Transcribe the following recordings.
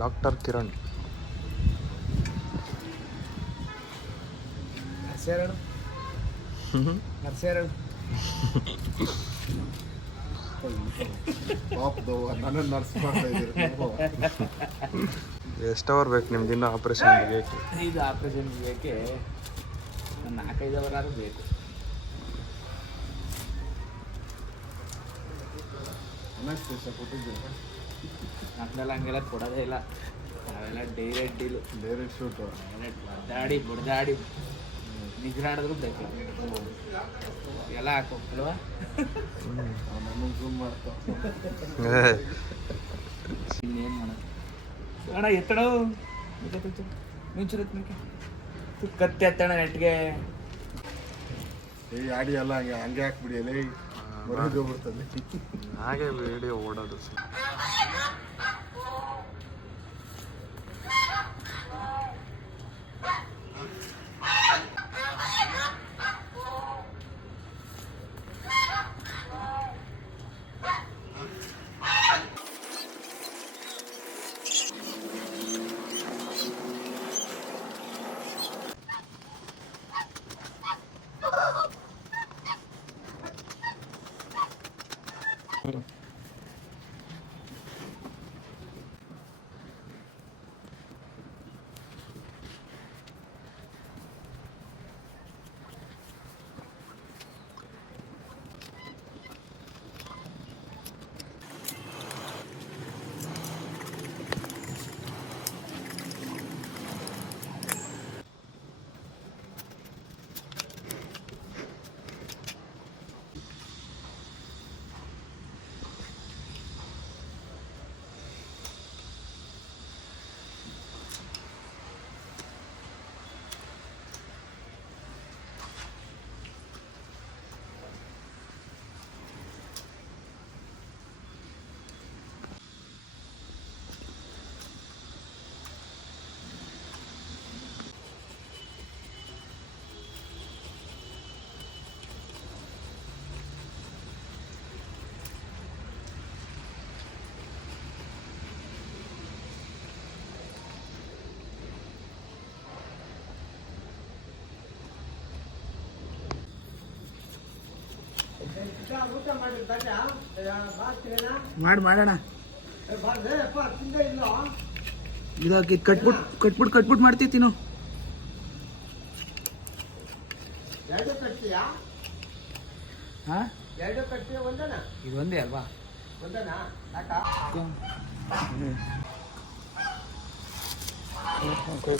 Doctor Kiran. ಎಷ್ಟು hour ಬೇಕು ನಿಮ್ಗೆ ಇನ್ನೂ ಆಪ್ರೇಷನ್ ಬೇಕು? ಇದು ಆಪ್ರೇಷನ್ ಬೇಕೆ. ನಾಲ್ಕೈದು ನಾಲ್ಕೈದು ಆದ್ರೂ ಬೇಕು. ಅನಸ್ತೇಶ ಕೊಟ್ಟಿದ್ದೀರಾ ನಮ್ಮನ್ನೆಲ್ಲ ಹಂಗೆಲ್ಲ ಕೊಡೋದೇ ಇಲ್ಲ. ನಾವೆಲ್ಲ direct deal. Direct shoot. Direct ಬಡ್ದಾಡಿ ಬಡ್ದಾಡಿ. ನಿಗ್ರಾಡಿದ್ರು ಬೇಕು. ಎಲ್ಲ ಹಾಕೋಲ್ವಾ ನಮಗೆ ಜೂಮ್ ಮಾಡ್ತಾ ಇನ್ನೇನು ಮಾಡೋದು? ಅಣ್ಣ ಎತ್ತಡೋ. ಕತ್ತೆ ಎತ್ತಣ ನೆಟ್ಗೆ. ಈ ಆಡಿ ಎಲ್ಲ ಹಂಗೆ ಹಂಗೆ ಹಾಕ್ಬಿಡಿ ಅಲ್ಲೇ ಮರದು ಹೋಗ್ಬಿಡ್ತದೆ. ಹಾಗೆ ವಿಡಿಯೋ ಓಡೋದು ಮಾಡಿ ಮಾಡೋಣ. ಇದಾಕಿ ಕಟ್ಬಿಟ್ ಕಟ್ಬಿಟ್ ಕಟ್ಬಿಟ್ ಮಾಡ್ತೀವಿ ತಿನ್ನು. ಇದು ಒಂದೇ ಅಲ್ವಾ? ಕೈ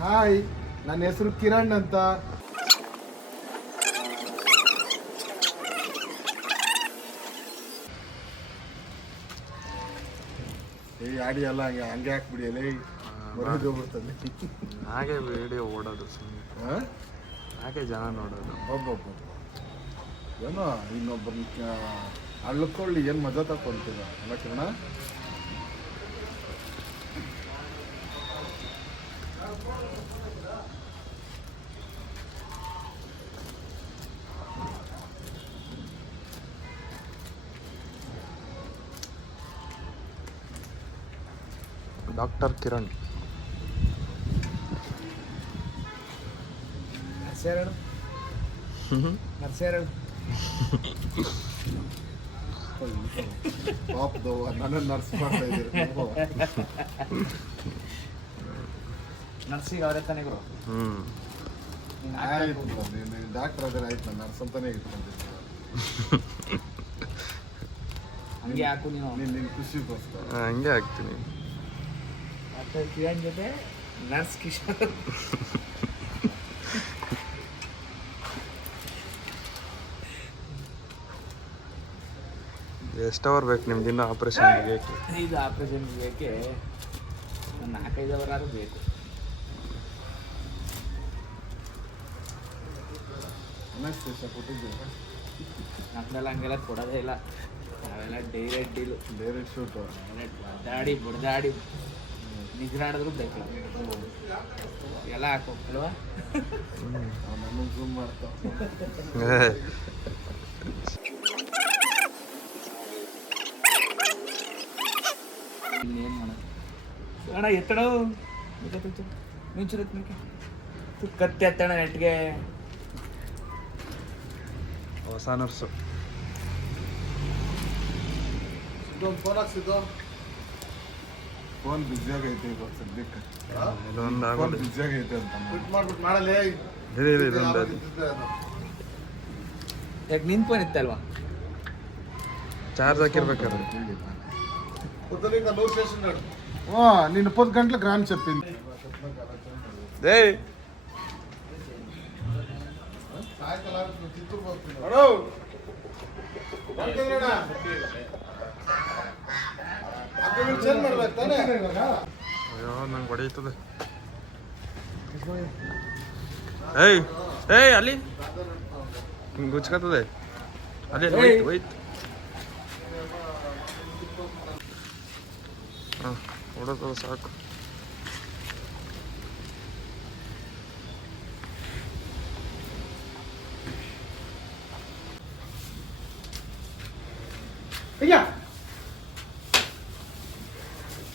ಹಾಯ್ ನನ್ನ ಹೆಸರು ಕಿರಣ್ ಅಂತ. ಈ ಆಡಿ ಎಲ್ಲ ಹಂಗೆ ಹಂಗೆ ಹಾಕ್ಬಿಡಿ ಅಲ್ಲೇ. ಹೋಗ್ಬಿಡ್ತದೆ ಹಾಗೆ. ವಿಡಿಯೋ ಓಡೋದು ಸುಮ್ಮನೆ ಹಾಂ ಹಾಗೆ ಜನ ನೋಡೋದು. ಒಬ್ಬೊಬ್ಬ ಏನೋ ಇನ್ನೊಬ್ಬರನ್ನ ಅಳ್ಕೊಳ್ಳಿ ಏನು ಮಜಾ ತಗೊಂತೀರ ಅಲ್ಲ ಕಿರಣ? ಮಾಡ್ತಾ ಇದ್ದೀರಿ. ನರ್ಸಿಗೆ ಅವರೇ ತಾನೇ ಗುರು. ಡಾಕ್ಟರ್ ಅದ್ರ ಆಯ್ತು ನಾನು ನರ್ಸ್ ಅಂತಾನೆ ಇಟ್ಕೊಂಡಿದ್ದೀನಿ ಹಂಗೆ ಹಾಕು ನೀನು. ನೀನು ನಿನ್ನ ಖುಷಿಗೋಸ್ಕರ. ಹಂಗೆ ಆಗ್ತೀನಿ ಡಾಕ್ಟರ್ ಕಿರಣ್ ಜೊತೆ ನರ್ಸ್ ಕಿಶೋರ್ ಎಷ್ಟು ಅವರ್ ಬೇಕು ನಿಮ್ದು ಇನ್ನೂ ಆಪ್ರೇಷನ್ ಬೇಕು. ಇದು ಆಪರೇಷನ್ ಬೇಕೆ. ಒಂದು ನಾಲ್ಕೈದು ಅವರ್ ಆದ್ರೂ ಬೇಕು. ಮಸ್ತ್ ಕೊಟ್ಟಿದ್ದು. ನಮ್ಮನೆಲ್ಲ ಹಂಗೆಲ್ಲ ಕೊಡೋದೇ ಇಲ್ಲ. ನಾವೆಲ್ಲ direct deal direct shoot direct ಬಡ್ದಾಡಿ ಬಡ್ದಾಡಿ. ನಿಗ್ರಾಡಿದ್ರು ಬೇಕು. ಎಲ್ಲ ಹಾಕೋಲ್ವಾ ಅಲ್ವಾ? ನನ್ನ ಜೂಮ್ ಮಾಡ್ತಾ ಇನ್ನೇನು ಮಾಡೋದು ಅಣ್ಣ ಎತ್ತಣ ಮಿಂಚಿರತ್ ಮಿಂಚು ಕತ್ತೆ ಎತ್ತಣ ನೆಟ್ಗೆ ಹೊಸ ನರ್ಸು. ಇದೊಂದು ಫೋನ್ ಹಾಕ್ಸಿದ್ದು. ಫೋನ್ ಬ್ಯುಸಿಯಾಗೈತೆ ಇವಾಗ ಸದ್ಯಕ್ಕೆ ಇದೊಂದು ಫೋನ್ ಆಗೋದು ಬ್ಯುಸಿಯಾಗೈತೆ ಅಂತ ಬಿಟ್ಟು ಮಾಡ್ಬಿಟ್ಟು ಮಾಡಲೇ ಇದೆ ಇದೆ ಇದೊಂದು ಅದು. ಯಾಕೆ ನಿನ್ ಫೋನ್ ಇತ್ತಲ್ವಾ ಚಾರ್ಜ್ ಹಾಕಿರ್ಬೇಕಾದ್ರೆ ఓ నిన్న పొద్దు గంటలకు రాని చెప్పింది ದೇ ಅಯ್ಯೋ ನಂಗೆ ಹೊಡೆಯುತ್ತದೆ. ಏಯ್ ಏಯ್ ಅಲ್ಲಿ. ಹಿಂಗೆ ಗುಚ್ಕತ್ತದೆ. ಅಲ್ಲಿ ಹೋಯ್ತು ಹೋಯ್ತು. ಹಾಂ ಹೊಡೋದು ಸಾಕು.